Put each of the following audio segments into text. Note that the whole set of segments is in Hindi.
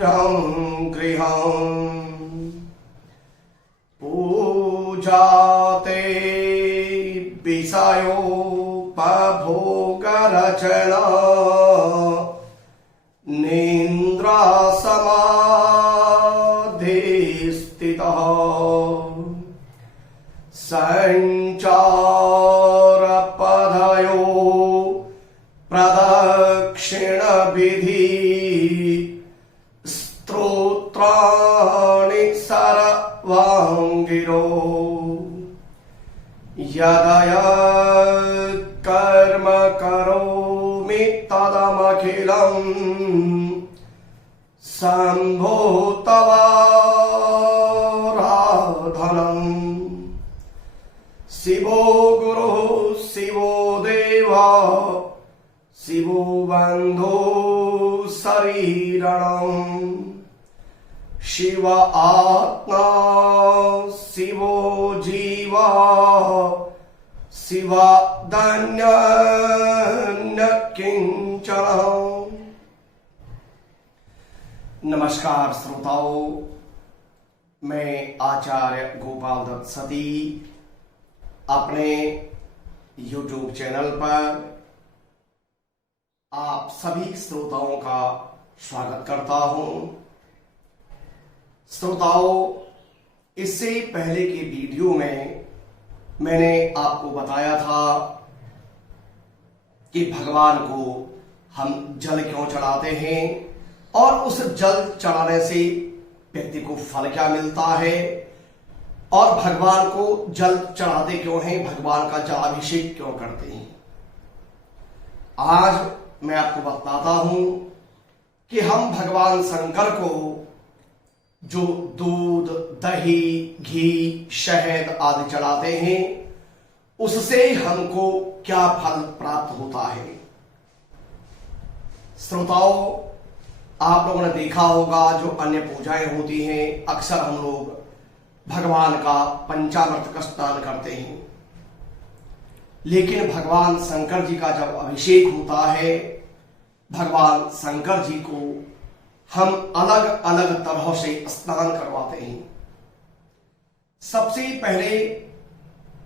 गृहम् पूजाते विषयोपभोगरचना निन्द्रासमाधिस्थितः संचारपदयो प्रदक्षिणविधि स्तोत्राणि सर्वाङ्गिरो यदयत् कर्म करोमि तदमखिलम् शम्भो तवाराधनम् शिवो गुरुः शिवो देवा शिवो बन्धो शरीरणम् शिव आत्मा शिवो जीवा शिवादन्य किंचन। नमस्कार श्रोताओं, मैं आचार्य गोपाल दत्त सती अपने YouTube चैनल पर आप सभी श्रोताओं का स्वागत करता हूं। श्रोताओं, इससे पहले के वीडियो में मैंने आपको बताया था कि भगवान को हम जल क्यों चढ़ाते हैं और उस जल चढ़ाने से व्यक्ति को फल क्या मिलता है और भगवान को जल चढ़ाते क्यों हैं, भगवान का जलाभिषेक क्यों करते हैं। आज मैं आपको बताता हूं कि हम भगवान शंकर को जो दूध, दही, घी, शहद आदि चढ़ाते हैं उससे हमको क्या फल प्राप्त होता है। श्रोताओं, आप लोगों ने देखा होगा जो अन्य पूजाएं होती हैं, अक्सर हम लोग भगवान का पंचामृत का स्नान करते हैं, लेकिन भगवान शंकर जी का जब अभिषेक होता है, भगवान शंकर जी को हम अलग अलग तरह से स्नान करवाते हैं। सबसे पहले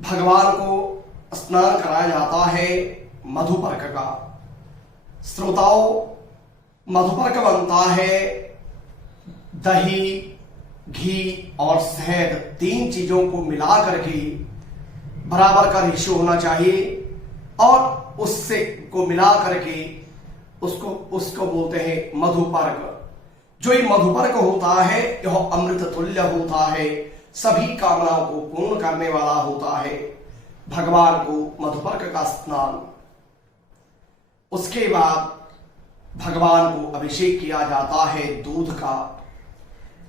भगवान को स्नान कराया जाता है मधुपर्क का। श्रोताओं, मधुपर्क बनता है दही, घी और शहद, तीन चीजों को मिला करके बराबर का रेशियो होना चाहिए और उससे को मिला करके उसको बोलते हैं मधुपर्क। जो ये मधुपर्क होता है यह अमृत तुल्य होता है, सभी कामनाओं को पूर्ण करने वाला होता है। भगवान को मधुपर्क का स्नान, उसके बाद भगवान को अभिषेक किया जाता है दूध का।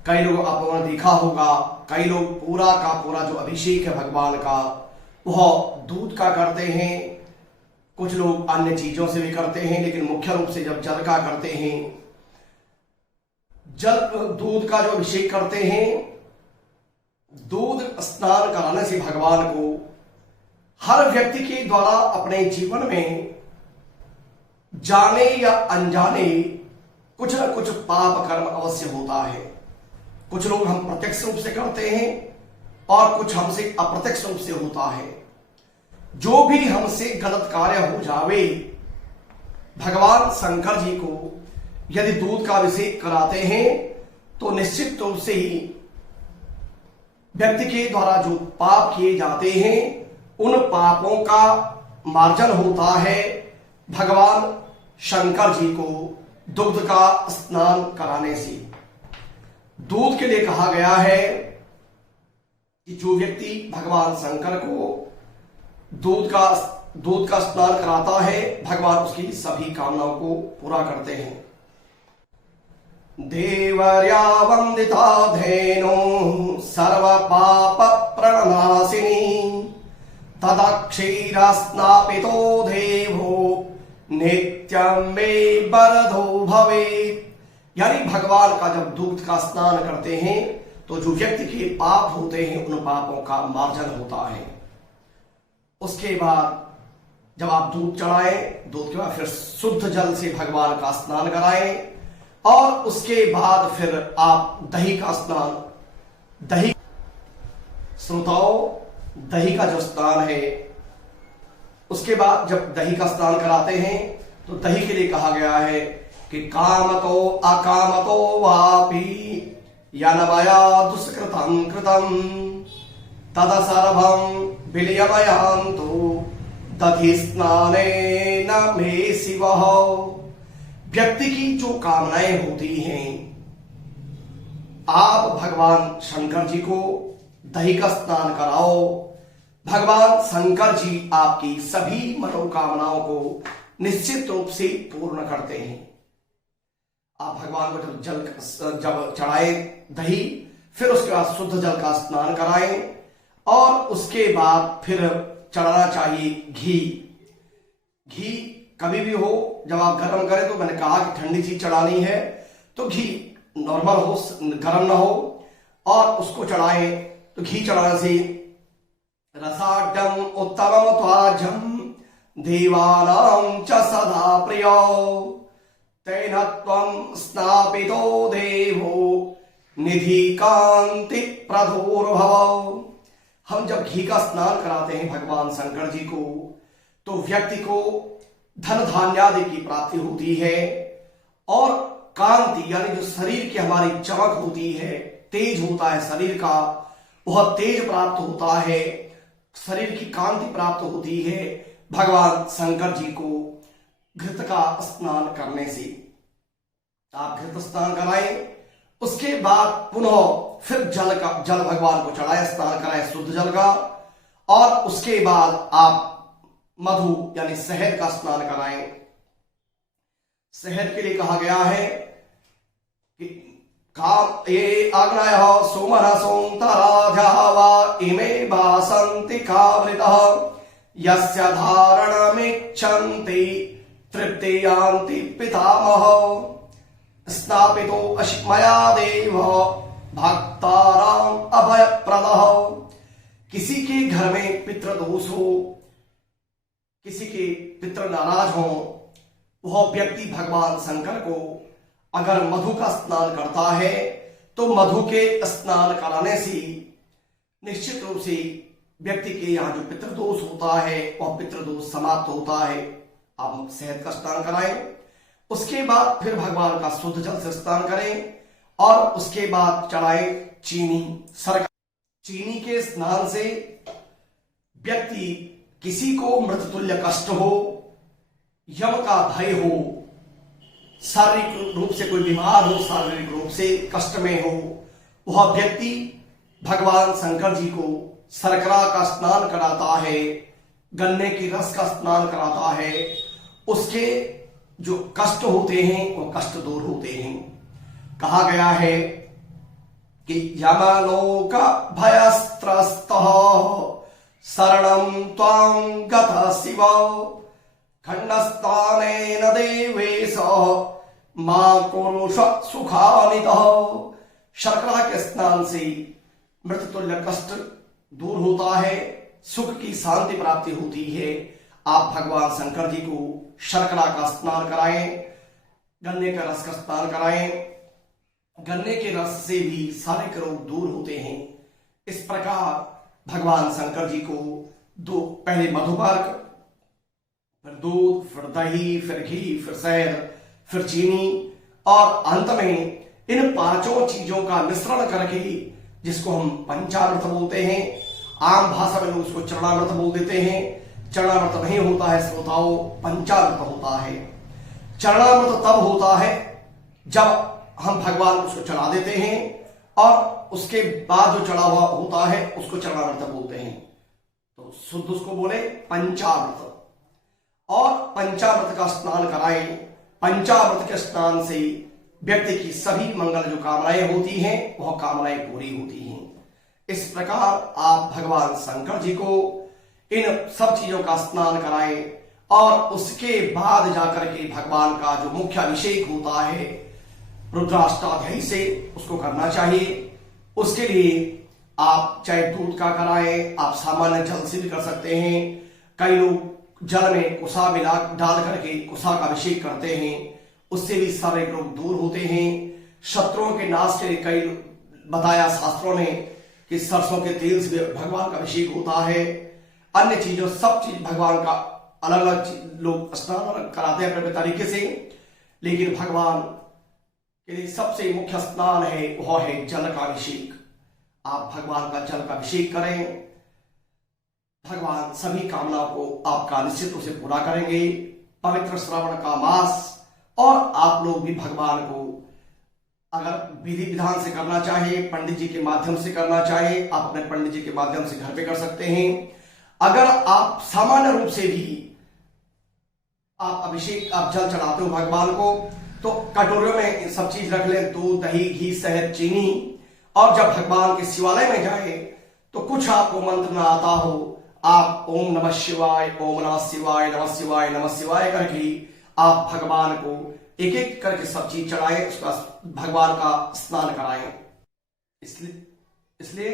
कई लोग आप लोगों ने देखा होगा, कई लोग पूरा का पूरा जो अभिषेक है भगवान का वह दूध का करते हैं, कुछ लोग अन्य चीजों से भी करते हैं, लेकिन मुख्य रूप से जब जल का करते हैं, दूध का जो अभिषेक करते हैं, दूध स्नान कराने से भगवान को हर व्यक्ति के द्वारा अपने जीवन में जाने या अनजाने कुछ न कुछ पाप कर्म अवश्य होता है। कुछ लोग हम प्रत्यक्ष रूप से करते हैं और कुछ हमसे अप्रत्यक्ष रूप से होता है। जो भी हमसे गलत कार्य हो जावे, भगवान शंकर जी को यदि दूध का अभिषेक कराते हैं तो निश्चित रूप से ही व्यक्ति के द्वारा जो पाप किए जाते हैं उन पापों का मार्जन होता है भगवान शंकर जी को दुग्ध का स्नान कराने से। दूध के लिए कहा गया है कि जो व्यक्ति भगवान शंकर को दूध का स्नान कराता है, भगवान उसकी सभी कामनाओं को पूरा करते हैं। देवर्या वंदिता धेनु सर्व पाप प्रणनाशिनी तदक्षीर स्नापितो देवो नित्यं मे वरदो भवेत्। यानी भगवान का जब दूध का स्नान करते हैं तो जो व्यक्ति के पाप होते हैं उन पापों का मार्जन होता है। उसके बाद जब आप दूध चढ़ाएं, दूध के बाद फिर शुद्ध जल से भगवान का स्नान कराएं, और उसके बाद फिर आप दही का स्नान, दही श्रोताओं, दही का जो स्नान है, उसके बाद जब दही का स्नान कराते हैं तो दही के लिए कहा गया है कि कामतो अकामतो वापि यनमया दुष्कृतं कृतं तदसर्वं विलियमयान्तु दधि स्नानेन मे शिवः। व्यक्ति की जो कामनाएं होती हैं, आप भगवान शंकर जी को दही का स्नान कराओ, भगवान शंकर जी आपकी सभी मनोकामनाओं को निश्चित रूप से पूर्ण करते हैं। आप भगवान को जब चढ़ाए दही, फिर उसके बाद शुद्ध जल का स्नान कराएं और उसके बाद फिर चढ़ाना चाहिए घी। घी कभी भी हो, जब आप गर्म करें, तो मैंने कहा कि ठंडी चीज चढ़ानी है तो घी नॉर्मल हो, गर्म ना हो, और उसको चढ़ाएं। तो घी चढ़ाने से रसाढ्यम उत्तमम त्वाजम देवानां च सदा प्रियो तेन त्वं स्नापितो देवो निधि कांति प्रदोर्भव। हम जब घी का स्नान कराते हैं भगवान शंकर जी को, तो व्यक्ति को धन धान्यादि की प्राप्ति होती है और कांति यानी जो शरीर की हमारी चमक होती है, तेज होता है शरीर का, वह तेज प्राप्त होता है, शरीर की कांति प्राप्त होती है भगवान शंकर जी को घृत का स्नान करने से। आप घृत स्नान कराएं, उसके बाद पुनः फिर जल भगवान को चढ़ाए, स्नान कराएं शुद्ध जल का, और उसके बाद आप मधु यानी शहद का स्नान कराएं। शहद के लिए कहा गया है कि काम ये आग्नाय सोमर सोमतराध्यावा इमे वासंति कावृतः यस्य धारणमिच्छन्ति तृप्तियान्ति पितामह स्नापितो अश्मया देव भक्ताराम अभयप्रदः। किसी के घर में पितृदोष हो, किसी के पितृ नाराज हो, वह व्यक्ति भगवान शंकर को अगर मधु का स्नान करता है तो मधु के स्नान कराने से निश्चित रूप से व्यक्ति के यहाँ जो पितृदोष होता है वह पितृदोष समाप्त होता है। आप शहद का स्नान कराएं, उसके बाद फिर भगवान का शुद्ध जल से स्नान करें और उसके बाद चढ़ाएं चीनी सरका। चीनी के स्नान से व्यक्ति किसी को मृततुल्य कष्ट हो, यम का भय हो, शारीरिक रूप से कोई बीमार हो, शारीरिक रूप से कष्ट में हो, वह व्यक्ति भगवान शंकर जी को शर्करा का स्नान कराता है, गन्ने की रस का स्नान कराता है, उसके जो कष्ट होते हैं वो कष्ट दूर होते हैं। कहा गया है कि यमलोक भयस्त्रस्तः शरणं त्वां गतः शिव खंडस्थानेन देवेश मां कुरुष सुखानितः। शर्करा के स्नान से मृततुल्य कष्ट दूर होता है, सुख की शांति प्राप्ति होती है। आप भगवान शंकर जी को शर्करा का स्नान कराएं, गन्ने का रस का स्नान कराएं। गन्ने के रस से भी सारे रोग दूर होते हैं। इस प्रकार भगवान शंकर जी को पहले मधुपर्क, फिर दूध, फिर दही, फिर घी, फिर शहद, फिर चीनी और अंत में इन पांचों चीजों का मिश्रण करके, जिसको हम पंचामृत बोलते हैं, आम भाषा में लोग उसको चरणामृत बोल देते हैं। चरणामृत नहीं होता है श्रोताओं, पंचामृत होता है। चरणामृत तब होता है जब हम भगवान उसको चढ़ा देते हैं और उसके बाद जो चढ़ा हुआ होता है उसको चरणामृत बोलते हैं। तो शुद्ध उसको बोले पंचामृत, और पंचामृत का स्नान कराएं। पंचामृत के स्नान से व्यक्ति की सभी मंगल जो कामनाएं होती हैं वह कामनाएं पूरी होती हैं। इस प्रकार आप भगवान शंकर जी को इन सब चीजों का स्नान कराएं और उसके बाद जाकर के भगवान का जो मुख्य अभिषेक होता है रुद्राष्टाध्यायी से, उसको करना चाहिए। उसके लिए आप चाहे दूध का कराएं, आप सामान्य जल से भी कर सकते हैं। कई लोग जल में कुसा मिला डाल करके कुसा का अभिषेक करते हैं, उससे भी सारे रोग दूर होते हैं। शत्रुओं के नाश के लिए कई बताया शास्त्रों ने कि सरसों के तेल से भगवान का अभिषेक होता है। अन्य चीजों सब चीज भगवान का अलग अलग लोग स्नान कराते हैं अपने तरीके से, लेकिन भगवान के लिए सबसे मुख्य स्नान है वह है जल का अभिषेक। आप भगवान का जल का अभिषेक करें, भगवान सभी कामनाओं को आपका निश्चित रूप से पूरा करेंगे। पवित्र श्रावण का मास, और आप लोग भी भगवान को अगर विधि विधान से करना चाहे, पंडित जी के माध्यम से करना चाहे, आप अपने पंडित जी के माध्यम से घर पे कर सकते हैं। अगर आप सामान्य रूप से भी आप अभिषेक आप जल चढ़ाते हो भगवान को, तो कटोरियों में सब चीज रख लें, दूध, दही, घी, शहद, चीनी। और जब भगवान के शिवालय में जाए तो कुछ आपको मंत्र ना आता हो, आप ओम नमः शिवाय, ओम नमः शिवाय, नमः शिवाय, नमः शिवाय करके आप भगवान को एक एक करके सब चीज चढ़ाएं, उसका भगवान का स्नान कराएं। इसलिए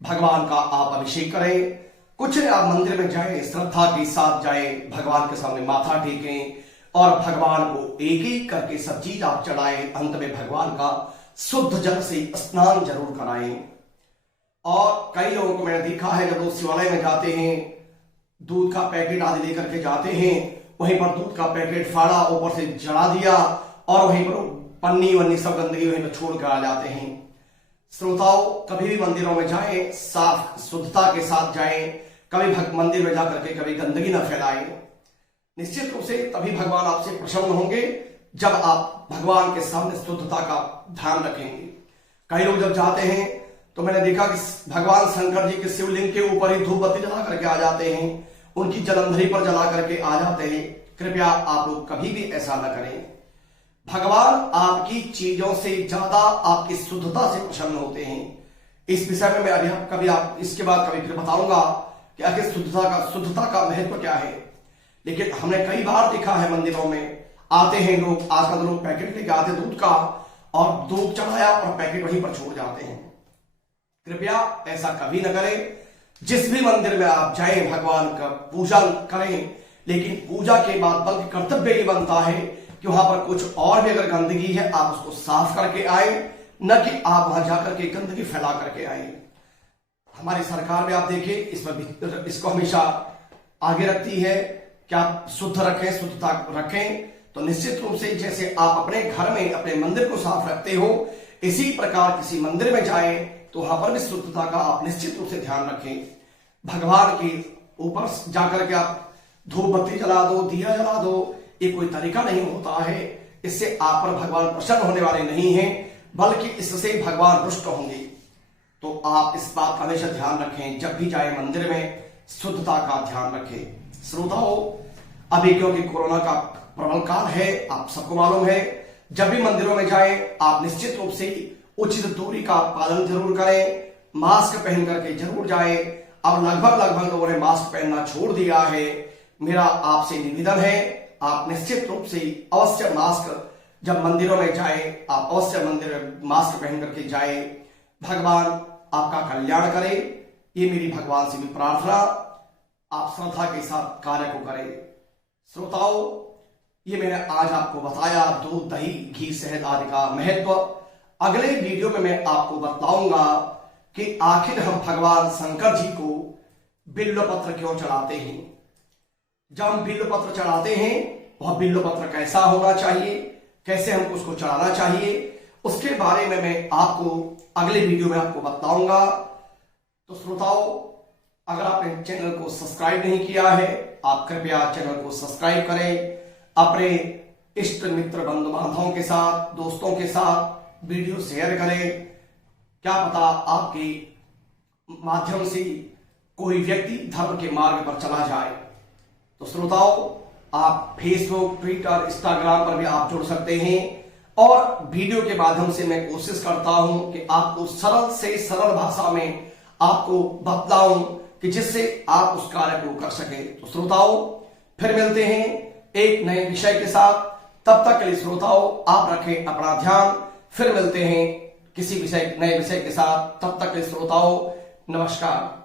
भगवान का आप अभिषेक करें। कुछ नहीं, आप मंदिर में जाएं, श्रद्धा के साथ जाएं, भगवान के सामने माथा टेकें और भगवान को एक एक करके सब चीज आप चढ़ाएं। अंत में भगवान का शुद्ध जल से स्नान जरूर कराएं। और कई लोगों को मैंने देखा है, जब लोग शिवालय में जाते हैं, दूध का पैकेट आदि लेकर के जाते हैं, वहीं पर दूध का पैकेट फाड़ा, ऊपर से जला दिया और वहीं पर पन्नी वन्नी सब गंदगी वहीं पर छोड़ कर आ जाते हैं। श्रोताओं, कभी भी मंदिरों में जाएं, साफ शुद्धता के साथ जाएं। कभी मंदिर में जाकर के कभी गंदगी न फैलाएं। निश्चित रूप से तभी भगवान आपसे प्रसन्न होंगे जब आप भगवान के सामने शुद्धता का ध्यान रखेंगे। कई लोग जब जाते हैं तो मैंने देखा कि भगवान शंकर जी के शिवलिंग के ऊपर ही धूप बत्ती जला करके आ जाते हैं, उनकी जलंधरी पर जला करके आ जाते हैं। कृपया आप लोग कभी भी ऐसा न करें। भगवान आपकी चीजों से ज्यादा आपकी शुद्धता से प्रसन्न होते हैं। इस विषय में मैं अभी कभी आप इसके बाद कभी फिर बताऊंगा कि आखिर शुद्धता का महत्व क्या है। लेकिन हमने कई बार देखा है, मंदिरों में आते हैं लोग, आजकल लोग पैकेट लेके आते दूध का और दूध चढ़ाया और पैकेट वहीं पर छोड़ जाते हैं। कृपया ऐसा कभी न करें। जिस भी मंदिर में आप जाएं, भगवान का पूजा करें, लेकिन पूजा के बाद बल्कि कर्तव्य ये बनता है कि वहां पर कुछ और भी अगर गंदगी है आप उसको साफ करके आए, न कि आप वहां जाकर के गंदगी फैला करके आए। हमारी सरकार में आप देखिए, इसको हमेशा आगे रखती है कि आप शुद्ध रखें, शुद्धता रखें। तो निश्चित रूप से जैसे आप अपने घर में अपने मंदिर को साफ रखते हो, इसी प्रकार किसी मंदिर में जाए तो वहां पर भी शुद्धता का आप निश्चित रूप से ध्यान रखें। भगवान के ऊपर जाकर के आप धूप बत्ती जला दो, दिया जला दो, ये कोई तरीका नहीं होता है। इससे आप पर भगवान प्रसन्न होने वाले नहीं हैं, बल्कि इससे भगवान रुष्ट होंगे। तो आप इस बात का हमेशा ध्यान रखें, जब भी जाए मंदिर में शुद्धता का ध्यान रखें। श्रोताओं, अभी क्योंकि कोरोना का प्रबल काल है, आप सबको मालूम है, जब भी मंदिरों में जाएं आप निश्चित रूप से उचित दूरी का पालन जरूर करें, मास्क पहन करके जरूर जाएं। अब लगभग लोगों ने मास्क पहनना छोड़ दिया है। मेरा आपसे निवेदन है, आप निश्चित रूप से अवश्य मास्क, जब मंदिरों में जाएं आप अवश्य मंदिर में मास्क पहन करके जाएं। भगवान आपका कल्याण करे, ये मेरी भगवान से भी प्रार्थना। आप श्रद्धा के साथ कार्य को करें। श्रोताओं, ये मैंने आज आपको बताया दूध, दही, घी, शहद आदि का महत्व। अगले वीडियो में मैं आपको बताऊंगा कि आखिर हम भगवान शंकर जी को बिल्व पत्र क्यों चढ़ाते हैं। जब हम बिल्व पत्र चढ़ाते हैं, वह बिल्व पत्र कैसा होना चाहिए, कैसे हमको उसको चढ़ाना चाहिए, उसके बारे में मैं आपको अगले वीडियो में आपको बताऊंगा। तो श्रोताओं, अगर आपने चैनल को सब्सक्राइब नहीं किया है, आप कृपया चैनल को सब्सक्राइब करें। अपने इष्ट मित्र बंधु बांधवों के साथ, दोस्तों के साथ वीडियो शेयर करें। क्या पता आपके माध्यम से कोई व्यक्ति धर्म के मार्ग पर चला जाए। तो श्रोताओं, आप फेसबुक, ट्विटर, इंस्टाग्राम पर भी आप जुड़ सकते हैं। और वीडियो के माध्यम से मैं कोशिश करता हूं कि आपको सरल से सरल भाषा में आपको बतलाऊं कि जिससे आप उस कार्य को कर सके। तो श्रोताओं, फिर मिलते हैं एक नए विषय के साथ। तब तक के लिए श्रोताओं, आप रखें अपना ध्यान। फिर मिलते हैं किसी नए विषय के साथ। तब तक के श्रोताओं, नमस्कार।